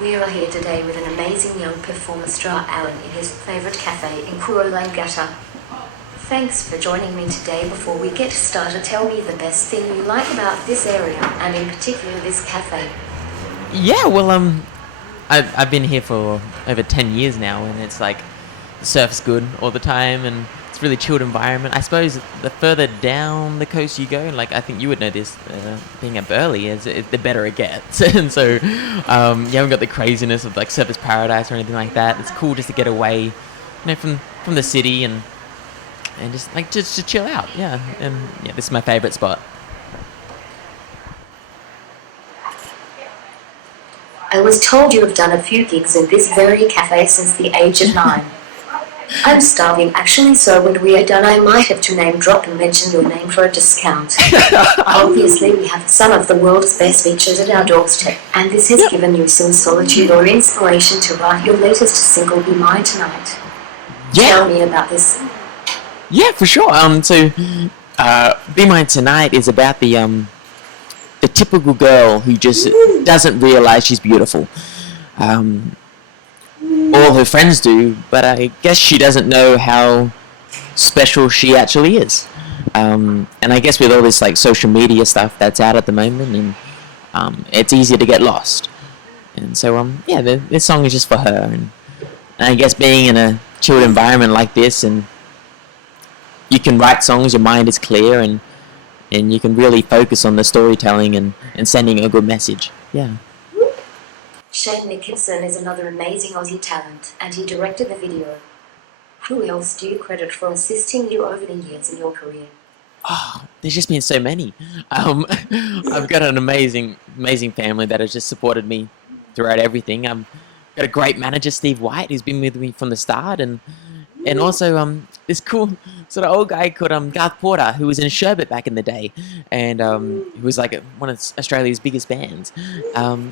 We are here today with an amazing young performer Straalen in his favourite cafe in Kurolangata. Thanks for joining me today. Before we get started, tell me the best thing you like about this area, and in particular this cafe. Yeah, I've been here for over 10 years now, and it's like the surf's good all the time, and it's a really chilled environment. I suppose the further down the coast you go, like I think you would know this, being at Burleigh, the better it gets, and so you haven't got the craziness of like Surfers Paradise or anything like that. It's cool just to get away, from the city and just to chill out. Yeah, and yeah, this is my favorite spot. I was told you have done a few gigs in this very cafe since the age of 9. I'm starving actually, so when we are done I might have to name drop and mention your name for a discount. Obviously we have some of the world's best beaches at our doorstep, and this has Yep. given you some solitude or inspiration to write your latest single, Be Mine Tonight. Yeah, Tell me about this. yeah, for sure. Be Mine Tonight is about the typical girl who just doesn't realize she's beautiful. Um, all her friends do, but I guess she doesn't know how special she actually is. And I guess with all this like social media stuff that's out at the moment, and it's easy to get lost. And so yeah, this song is just for her. And I guess being in a chilled environment like this, and you can write songs, your mind is clear, and you can really focus on the storytelling and sending a good message. Yeah. Shane Nicholson is another amazing Aussie talent, and he directed the video. Who else do you credit for assisting you over the years in your career? Oh, there's just been so many. I've got an amazing family that has just supported me throughout everything. I've got a great manager, Steve White, who's been with me from the start, and also this cool sort of old guy called Garth Porter, who was in Sherbet back in the day, and who was like one of Australia's biggest bands.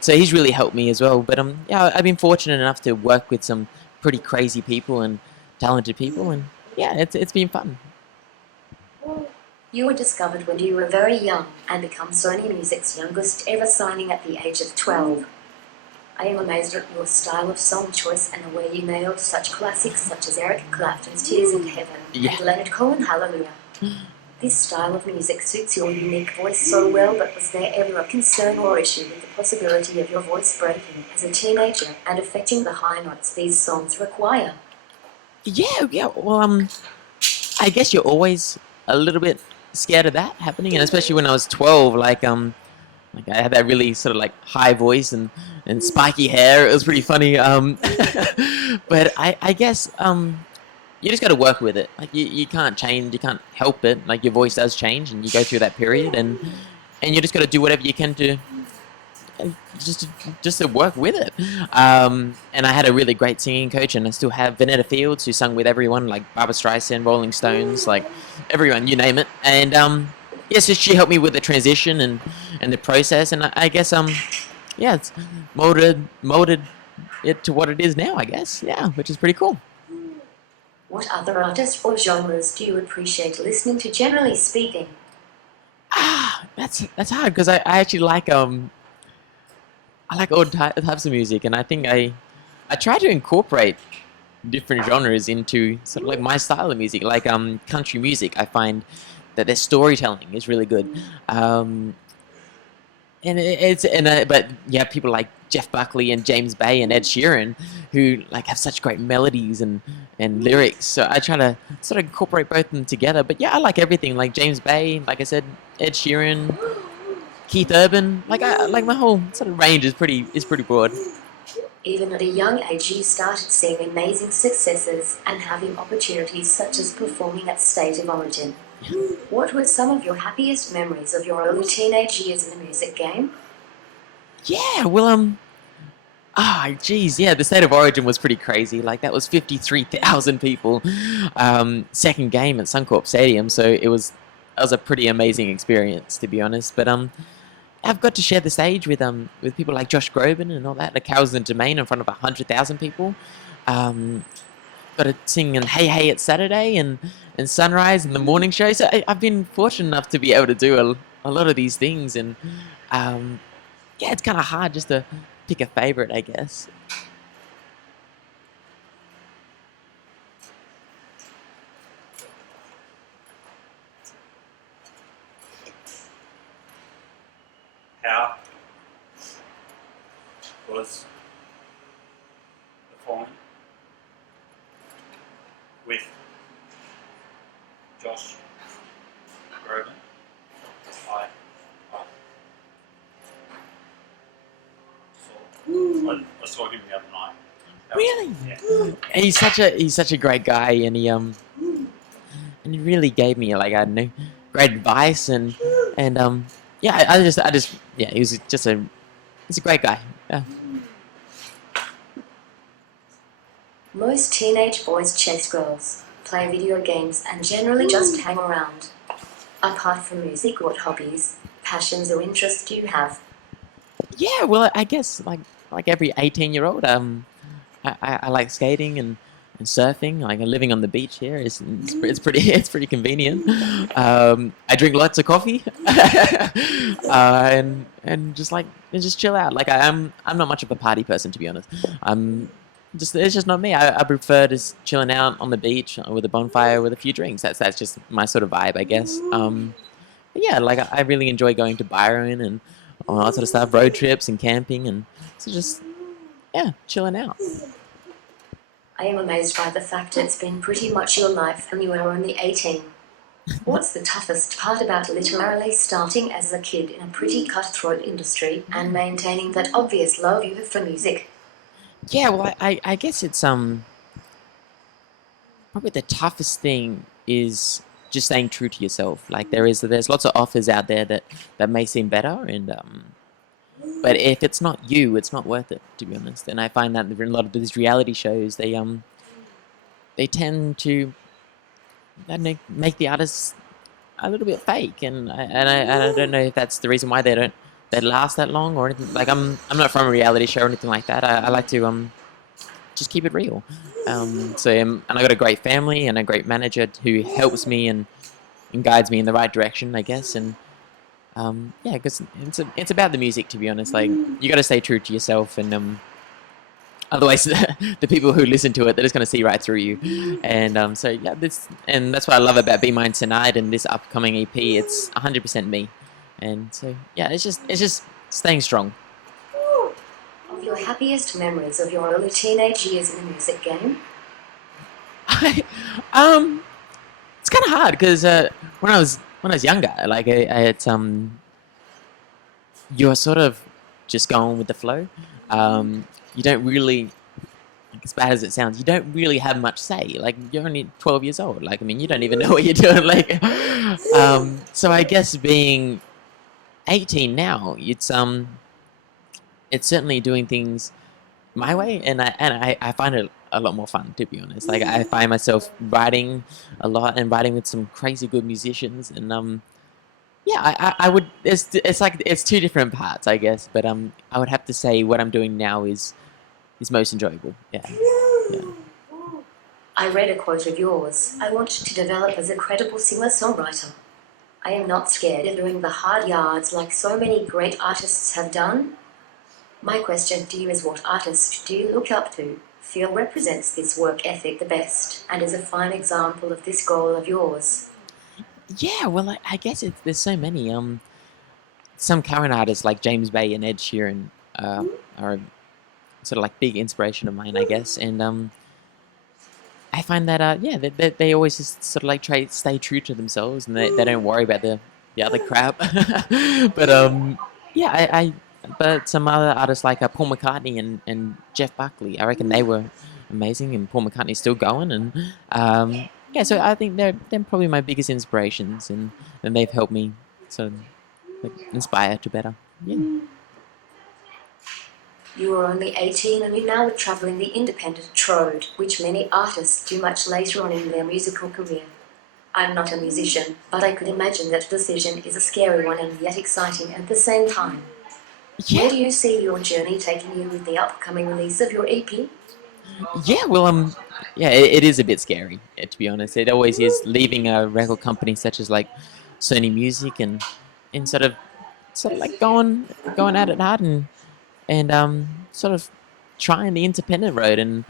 So he's really helped me as well. But yeah, I've been fortunate enough to work with some pretty crazy people and talented people, and yeah, it's been fun. You were discovered when you were very young and become Sony Music's youngest ever signing at the age of 12. I am amazed at your style of song choice and the way you nailed such classics such as Eric Clapton's Tears in Heaven Yeah. and Leonard Cohen Hallelujah. This style of music suits your unique voice so well, but was there ever a concern or issue with the possibility of your voice breaking as a teenager and affecting the high notes these songs require? Yeah. Well, I guess you're always a little bit scared of that happening, and especially when I was 12, like I had that really sort of like high voice and spiky hair. It was pretty funny. But I guess you just got to work with it. Like you can't change, you can't help it. Like your voice does change, and you go through that period, and you just got to do whatever you can to uh, just just to work with it. And I had a really great singing coach, and I still have Vanetta Fields, who sung with everyone, like Barbra Streisand, Rolling Stones, like everyone, you name it. And yes, so she helped me with the transition and the process, and I guess yeah, it's molded it to what it is now, I guess. Yeah, which is pretty cool. What other artists or genres do you appreciate listening to, generally speaking? That's hard because I actually I like all types of music, and I think I try to incorporate different genres into sort of like my style of music. Like country music, I find that their storytelling is really good. Um, and it's but you have people like Jeff Buckley and James Bay and Ed Sheeran who like have such great melodies and lyrics. So I try to sort of incorporate both of them together. But yeah, I like everything. Like James Bay, like I said, Ed Sheeran, Keith Urban. Like I like my whole sort of range is pretty broad. Even at a young age, you started seeing amazing successes and having opportunities such as performing at State of Origin. What were some of your happiest memories of your early teenage years in the music game? Yeah, well geez, yeah, the State of Origin was pretty crazy. Like that was 53,000 people. Second game at Suncorp Stadium, so that was a pretty amazing experience, to be honest. But I've got to share the stage with people like Josh Groban and all that, like Cows and Domain in front of 100,000 people. Um, got to sing in Hey Hey It's Saturday and Sunrise and the morning show. So I've been fortunate enough to be able to do a lot of these things, and um, yeah, it's kind of hard just to pick a favorite, I guess. How was performing with Josh Groban? I saw him the other night. Really? Yeah. And he's such a great guy, and he really gave me like I don't know great advice and yeah I just yeah he was just a he's a great guy. Yeah. Most teenage boys chase girls, play video games, and generally just hang around. Apart from music, what hobbies, passions, or interests do you have? Yeah, well, I guess like every 18-year-old, I like skating and surfing. Like living on the beach here is it's pretty it's pretty convenient. I drink lots of coffee, and just like and just chill out. Like I'm not much of a party person, to be honest. I'm just it's just not me. I prefer just chilling out on the beach with a bonfire with a few drinks. That's just my sort of vibe, I guess. But yeah, like I really enjoy going to Byron and all that sort of stuff, road trips and camping, and so just yeah, chilling out. I am amazed by the fact it's been pretty much your life and you are only 18. What's the toughest part about literally starting as a kid in a pretty cutthroat industry and maintaining that obvious love you have for music? Yeah, well, I guess it's probably the toughest thing is just staying true to yourself. Like there's lots of offers out there that may seem better, and but if it's not you, it's not worth it, to be honest. And I find that in a lot of these reality shows, they tend to I don't know, make the artists a little bit fake, and I don't know if that's the reason why they last that long or anything. Like I'm not from a reality show or anything like that. I like to just keep it real. And I got a great family and a great manager who helps me and guides me in the right direction, I guess. And yeah, because it's about the music, to be honest. Like you got to stay true to yourself, and otherwise, the people who listen to it, they're just going to see right through you. And so yeah, that's what I love about Be Mine Tonight and this upcoming EP. It's 100% me, and so yeah, it's just staying strong. Of your happiest memories of your early teenage years in the music game? I, it's kind of hard because when I was younger, like you're sort of just going with the flow. You don't really, like, as bad as it sounds, you don't really have much say. Like you're only 12 years old. Like I mean, you don't even know what you're doing. Like, so I guess being 18 now, it's certainly doing things my way, and I find it a lot more fun, to be honest. Like I find myself writing a lot and writing with some crazy good musicians, and yeah, I would. It's like it's two different parts, I guess. But I would have to say what I'm doing now is most enjoyable. Yeah, yeah. I read a quote of yours. I want to develop as a credible singer-songwriter. I am not scared of doing the hard yards like so many great artists have done. My question to you is, what artist do you look up to, feel represents this work ethic the best, and is a fine example of this goal of yours? Yeah, well, I guess there's so many. Some current artists like James Bay and Ed Sheeran are sort of like big inspiration of mine, I guess. And I find that yeah, they always just sort of like try stay true to themselves, and they don't worry about the other crap. But yeah, but some other artists like Paul McCartney and Jeff Buckley, I reckon they were amazing, and Paul McCartney's still going, and yeah, so I think they're probably my biggest inspirations, and they've helped me sort of like, inspire to better. Yeah. You are only 18 and you now are travelling the independent road, which many artists do much later on in their musical career. I'm not a musician, but I could imagine that decision is a scary one and yet exciting at the same time. Where Yeah, do you see your journey taking you with the upcoming release of your EP? yeah. Well, yeah, it is a bit scary, to be honest. It always is leaving a record company such as like Sony Music and sort of like going at it hard, and and sort of trying the independent road. And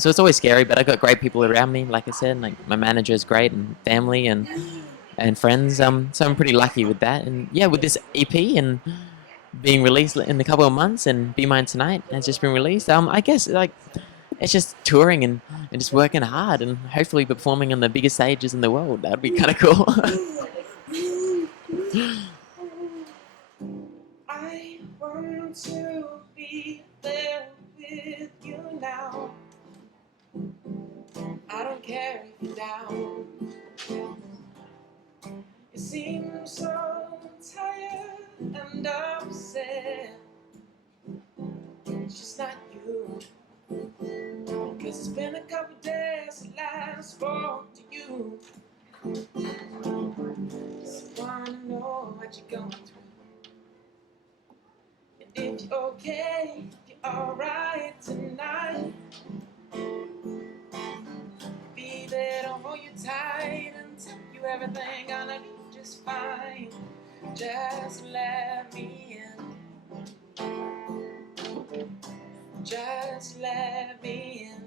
so it's always scary, but I got great people around me. Like I said, like my manager is great, and family and friends. So I'm pretty lucky with that. And yeah, with this EP and being released in a couple of months, and Be Mine Tonight has just been released. I guess like it's just touring and just working hard and hopefully performing on the biggest stages in the world. That'd be kind of cool. I want to be there with you now. I don't care if you're down. You seem so tired and upset. It's just not you. 'Cause it's been a couple days since I spoke to you. Just wanna know what you're going through. And if you're okay, if you're alright tonight. Be there to hold you tight and tell you everything gonna be just fine. Just let me in. Just let me in.